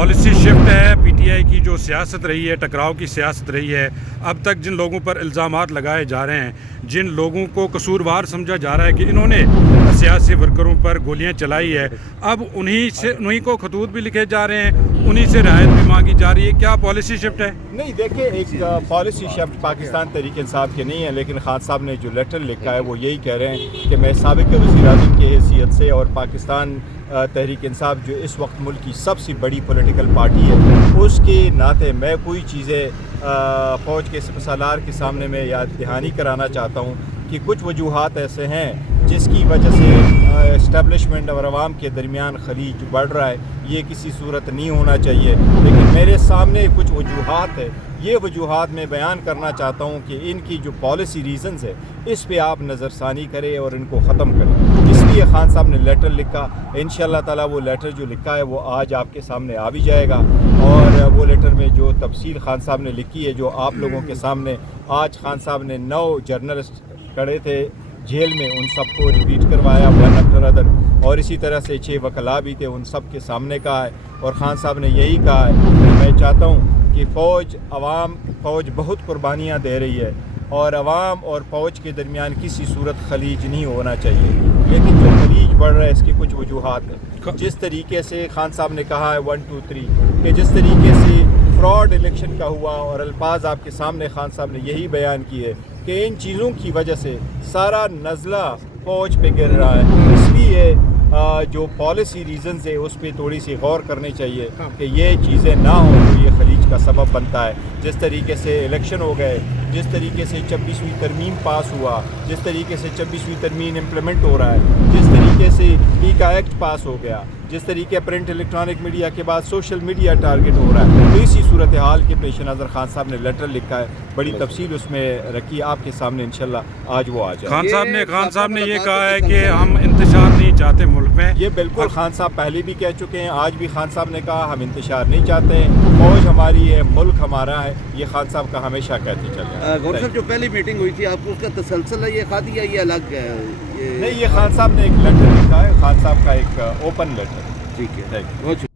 Policy shift ہے P T I کی جو سیاست رہی ہے، ٹکراؤ کی سیاست رہی ہے. اب تک جن لوگوں پر الزامات لگائے جا رہے ہیں، جن لوگوں کو قصوروار سمجھا جا رہا ہے کہ انہوں نے سیاسی ورکروں پر گولیاں چلائی ہے، اب انہی کو خطوط بھی لکھے جا رہے ہیں، انہی سے رعایت بھی مانگی جا رہی ہے. کیا پالیسی شفٹ ہے؟ نہیں دیکھیں، ایک پالیسی شفٹ پاکستان تحریک انصاف کے نہیں ہے، لیکن خان صاحب نے جو لیٹر لکھا ہے وہ یہی کہہ رہے ہیں کہ میں سابق وزیر اعظم کی حیثیت سے اور پاکستان تحریک انصاف جو اس وقت ملک کی سب سے بڑی پولیٹیکل پارٹی ہے، اس کے ناطے میں کوئی چیزیں فوج کے سالار کے سامنے میں یاد دہانی کرانا چاہتا ہوں کہ کچھ وجوہات ایسے ہیں جس کی وجہ سے اسٹیبلشمنٹ اور عوام کے درمیان خلیج بڑھ رہا ہے. یہ کسی صورت نہیں ہونا چاہیے، لیکن میرے سامنے کچھ وجوہات ہے، یہ وجوہات میں بیان کرنا چاہتا ہوں کہ ان کی جو پالیسی ریزنز ہے اس پہ آپ نظر ثانی کریں اور ان کو ختم کریں. اس لیے خان صاحب نے لیٹر لکھا. انشاءاللہ تعالیٰ وہ لیٹر جو لکھا ہے وہ آج آپ کے سامنے آ بھی جائے گا، اور وہ لیٹر میں جو تفصیل خان صاحب نے لکھی ہے جو آپ لوگوں کے سامنے آج خان صاحب نے 9 جرنلسٹ کھڑے تھے جیل میں، ان سب کو ریپیٹ کروایا ون آفٹر ادر، اور اسی طرح سے 6 وکلاء بھی تھے، ان سب کے سامنے کہا ہے. اور خان صاحب نے یہی کہا ہے کہ میں چاہتا ہوں کہ فوج بہت قربانیاں دے رہی ہے اور عوام اور فوج کے درمیان کسی صورت خلیج نہیں ہونا چاہیے، لیکن جو خلیج بڑھ رہا ہے اس کی کچھ وجوہات ہیں. جس طریقے سے خان صاحب نے کہا ہے 1 2 3 کہ جس طریقے سے فراڈ الیکشن کا ہوا، اور الفاظ آپ کے سامنے خان صاحب نے یہی بیان کیے کہ ان چیزوں کی وجہ سے سارا نزلہ فوج پہ گر رہا ہے. اس لیے جو پالیسی ریزنز ہے اس پہ تھوڑی سی غور کرنی چاہیے کہ یہ چیزیں نہ ہوں تو یہ خلیج کا سبب بنتا ہے. جس طریقے سے الیکشن ہو گئے، جس طریقے سے 26ویں ترمیم پاس ہوا، جس طریقے سے 26ویں ترمیم امپلیمنٹ ہو رہا ہے، جس طریقے سے ایکا ایکٹ پاس ہو گیا، جس طریقے پرنٹ الیکٹرانک میڈیا کے بعد سوشل میڈیا ٹارگٹ ہو رہا ہے، تو اسی صورتحال کے پیش نظر خان صاحب نے لیٹر لکھا ہے. بڑی تفصیل اس میں رکھی آپ کے سامنے، انشاءاللہ آج وہ آ جائے. خان صاحب نے یہ کہا ہے کہ ہم انتشار نہیں چاہتے ملک میں. یہ بالکل خان صاحب پہلے بھی کہہ چکے ہیں، آج بھی خان صاحب نے کہا ہم انتشار نہیں چاہتے ہیں، فوج ہماری ہے، ملک ہمارا ہے. یہ خان صاحب کا ہمیشہ کہتے چل رہا ہے. گورنر صاحب جو پہلی میٹنگ ہوئی تھی آپ کو اس کا تسلسل ہے یہ خاطی یا یہ الگ ہے؟ نہیں، یہ خان صاحب نے ایک لیٹر لکھا ہے، خان صاحب کا ایک اوپن لیٹر. ٹھیک ہے.